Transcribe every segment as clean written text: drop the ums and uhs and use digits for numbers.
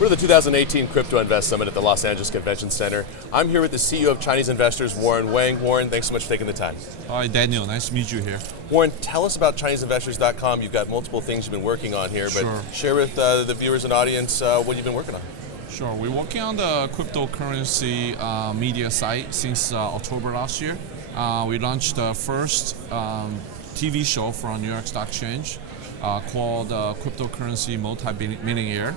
We're at the 2018 Crypto Invest Summit at the Los Angeles Convention Center. I'm here with the CEO of Chinese Investors, Warren Wang. Warren, thanks so much for taking the time. Hi, Daniel. Nice to meet you here. Warren, tell us about ChineseInvestors.com. You've got multiple things you've been working on here, but Sure. share with the viewers and audience what you've been working on. Sure. We're working on the cryptocurrency media site since October last year. We launched the first TV show from New York Stock Exchange called Cryptocurrency Multi-Millionaire.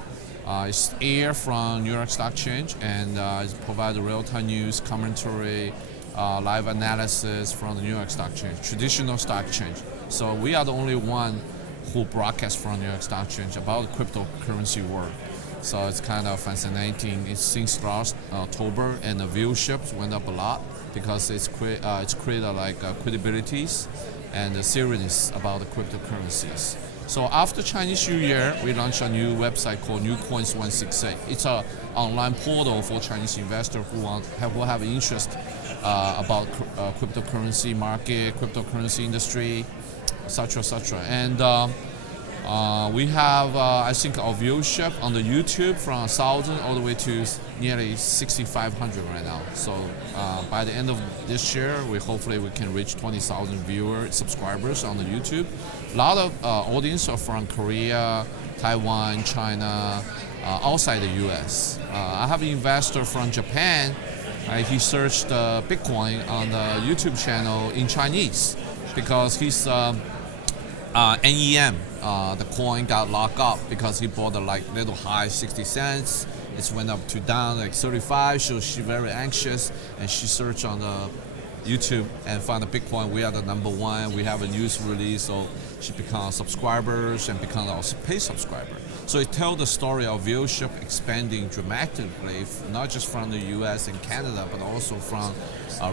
It's aired from New York Stock Exchange and it provides real-time news, commentary, live analysis from the New York Stock Exchange, traditional stock exchange. So we are the only one who broadcasts from New York Stock Exchange about the cryptocurrency world. So it's kind of fascinating. It's since last October, and the viewership went up a lot because it's created like credibilities and the seriousness about the cryptocurrencies. So after Chinese New Year, we launched a new website called New Coins 168. It's an online portal for Chinese investors who have interest about cryptocurrency market, cryptocurrency industry, etc., etc. And we have, I think, our viewership on the YouTube from 1,000 all the way to nearly 6,500 right now. So by the end of this year, hopefully we can reach 20,000 subscribers on the YouTube. A lot of audience are from Korea, Taiwan, China, outside the US. I have an investor from Japan. He searched Bitcoin on the YouTube channel in Chinese because he's NEM. The coin got locked up because he bought a little high 60 cents. It went up to down like 35, so she's very anxious and she searched on the YouTube and found the Bitcoin. We are the #1. We have a news release, so she becomes subscribers and becomes our paid subscriber. So it tells the story of viewership expanding dramatically, not just from the US and Canada, but also from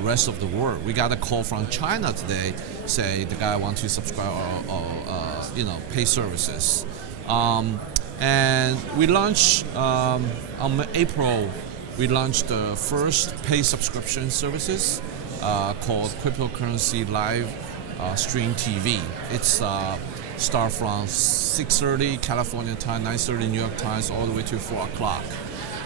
rest of the world. We got a call from China today, say the guy wants to subscribe or pay services. And we launched on April. We launched the first paid subscription services called Cryptocurrency Live Stream TV. It's start from 6:30 California time, 9:30 New York times, all the way to 4 o'clock.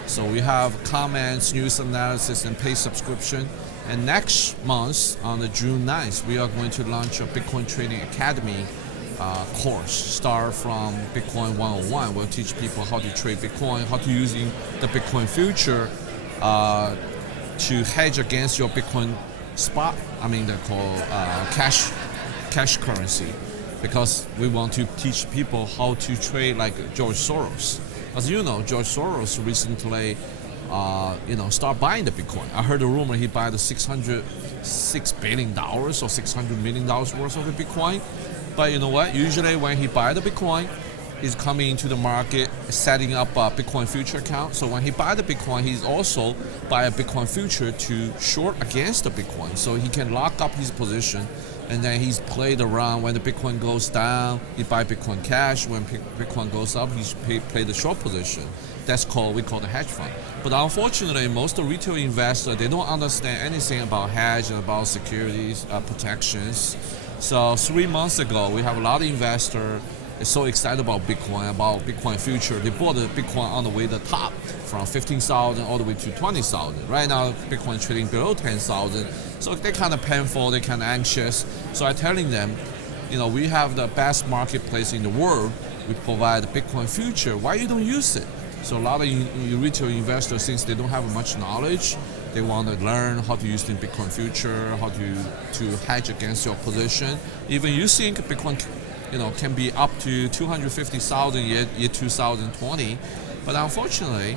So we have comments, news analysis, and paid subscription. And next month, on the June 9th, we are going to launch a Bitcoin Trading Academy course. Start from Bitcoin 101. We'll teach people how to trade Bitcoin, how to using the Bitcoin future to hedge against your Bitcoin spot. They call cash currency, because we want to teach people how to trade like George Soros. As you know, George Soros recently start buying the Bitcoin. I heard a rumor he bought the $606 billion or $600 million worth of the Bitcoin. But you know what? Usually when he buys the Bitcoin, he's coming into the market, setting up a Bitcoin future account. So when he buys the Bitcoin, he's also buy a Bitcoin future to short against the Bitcoin. So he can lock up his position, and then he's played around. When the Bitcoin goes down, he buy Bitcoin cash. When Bitcoin goes up, he's play the short position. We call the hedge fund. But unfortunately, most of the retail investors, they don't understand anything about hedge and about securities protections. So 3 months ago, we have a lot of investors so excited about Bitcoin future. They bought the Bitcoin on the way to the top, from 15,000 all the way to 20,000. Right now, Bitcoin trading below 10,000. So they're kind of painful, they're kind of anxious. So I'm telling them, we have the best marketplace in the world. We provide the Bitcoin future. Why you don't use it? So a lot of retail investors, since they don't have much knowledge, they want to learn how to use the Bitcoin future, how to hedge against your position. Even you think Bitcoin can be up to 250,000 year 2020, but unfortunately,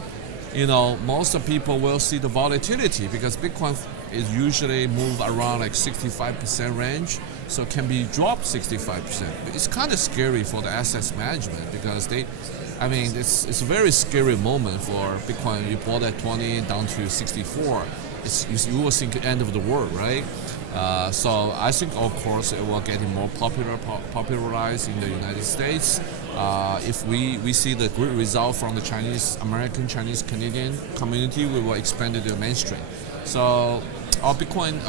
most of people will see the volatility because Bitcoin is usually move around like 65% range, so it can be dropped 65%. It's kind of scary for the assets management because it's a very scary moment for Bitcoin. You bought at 20 down to 64. You will think the end of the world, right? So I think, of course, it will get more popularized in the United States. If we see the great result from the American, Chinese, Canadian community, we will expand it to the mainstream. So our Bitcoin,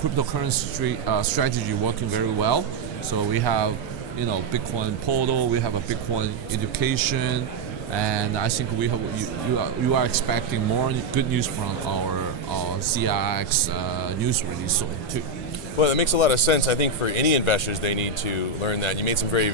cryptocurrency strategy working very well. So we have Bitcoin portal, we have a Bitcoin education, And I think you are expecting more good news from our CIIX news release soon too. Well, that makes a lot of sense. I think for any investors, they need to learn that. You made some very,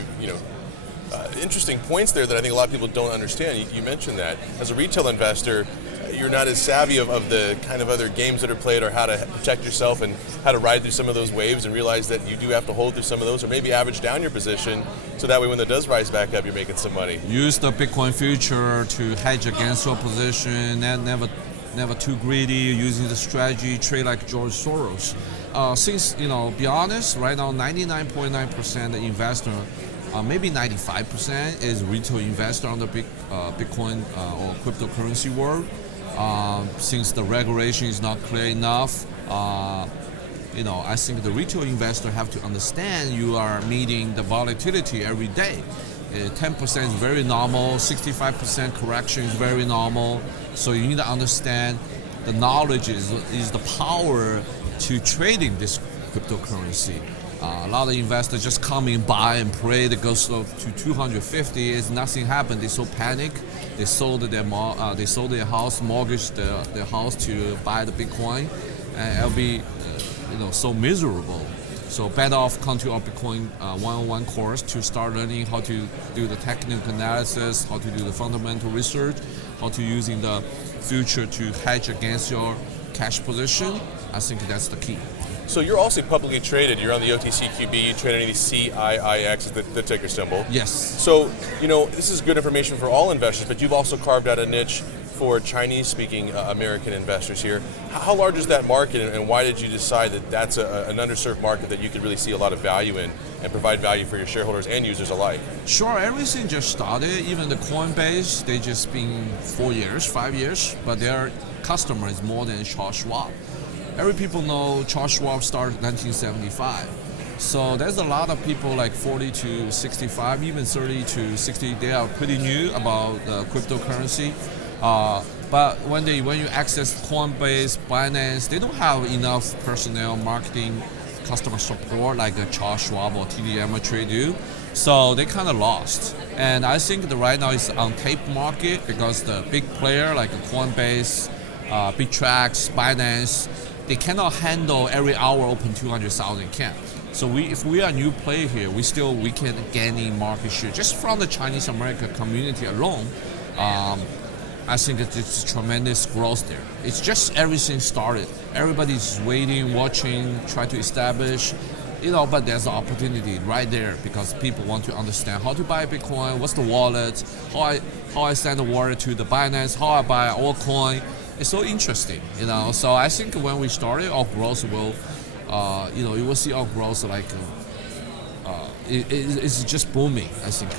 interesting points there that I think a lot of people don't understand. You mentioned that as a retail investor, you're not as savvy of the kind of other games that are played or how to protect yourself and how to ride through some of those waves and realize that you do have to hold through some of those or maybe average down your position so that way when it does rise back up, you're making some money. Use the Bitcoin future to hedge against your position and never too greedy, using the strategy, trade like George Soros. Since, be honest, right now 99.9% investor, maybe 95% is retail investor on the Bitcoin or cryptocurrency world. Since the regulation is not clear enough, I think the retail investor have to understand you are meeting the volatility every day. 10% is very normal, 65% correction is very normal. So you need to understand the knowledge is the power to trading this cryptocurrency. A lot of investors just come in, buy and pray. They go to 250. It's nothing happened. They so panic. They sold their house, mortgaged their house to buy the Bitcoin, and it'll be so miserable. So better off come to our Bitcoin one-on-one course to start learning how to do the technical analysis, how to do the fundamental research, how to using the future to hedge against your cash position. I think that's the key. So you're also publicly traded. You're on the OTCQB. You trade under the CIIX, the ticker symbol. Yes. So, this is good information for all investors, but you've also carved out a niche for Chinese-speaking American investors here. How large is that market, and why did you decide that that's an underserved market that you could really see a lot of value in and provide value for your shareholders and users alike? Sure, everything just started. Even the Coinbase, they just been 5 years, but their customer is more than Charles Schwab. Every people know Charles Schwab started in 1975. So there's a lot of people like 40 to 65, even 30 to 60, they are pretty new about cryptocurrency. But when you access Coinbase, Binance, they don't have enough personnel, marketing, customer support like Charles Schwab or TD Ameritrade do. So they kind of lost. And I think that right now it's on tape market because the big player like Coinbase, Bittrex, Binance, they cannot handle every hour open 200,000 camp. So if we are a new player here, we can gain in market share just from the Chinese American community alone. I think it's tremendous growth there. It's just everything started. Everybody's waiting, watching, try to establish, but there's an opportunity right there because people want to understand how to buy Bitcoin, what's the wallet, how I send the wallet to the Binance, how I buy altcoin. It's so interesting, So I think when we started, our growth will, you will see our growth like it's just booming. I think.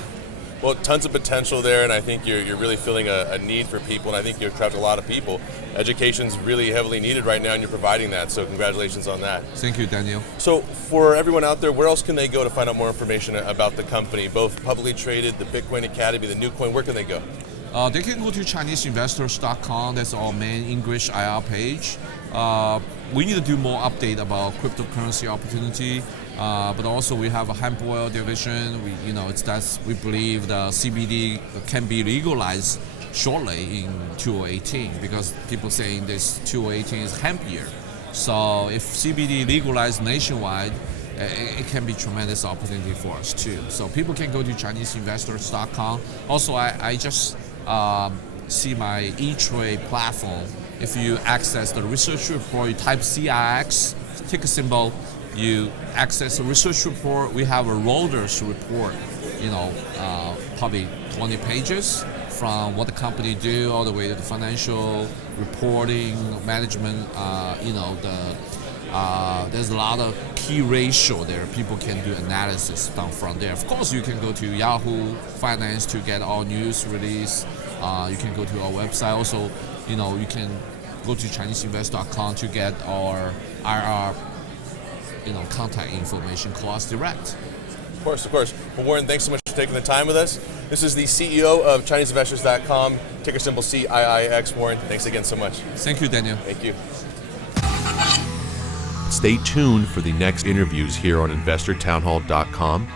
Well, tons of potential there, and I think you're really filling a need for people, and I think you've attracted a lot of people. Education's really heavily needed right now, and you're providing that. So congratulations on that. Thank you, Daniel. So for everyone out there, where else can they go to find out more information about the company, both publicly traded, the Bitcoin Academy, the new coin? Where can they go? They can go to ChineseInvestors.com. That's our main English IR page. We need to do more update about cryptocurrency opportunity, but also we have a hemp oil division. We believe the CBD can be legalized shortly in 2018 because people saying this 2018 is hemp year. So if CBD legalized nationwide, it can be tremendous opportunity for us too. So people can go to ChineseInvestors.com. Also, I just see my E-Trade platform. If you access the research report, you type CIIX, ticker symbol, you access the research report. We have a Reuters report, probably 20 pages from what the company do all the way to the financial reporting, management, there's a lot of key ratio there. People can do analysis done from there. Of course, you can go to Yahoo Finance to get all news release. You can go to our website. Also, you can go to ChineseInvest.com to get our IR, contact information. Call us direct. Of course. Well, Warren, thanks so much for taking the time with us. This is the CEO of ChineseInvestors.com, ticker symbol CIIX. Warren, thanks again so much. Thank you, Daniel. Thank you. Stay tuned for the next interviews here on InvestorTownHall.com.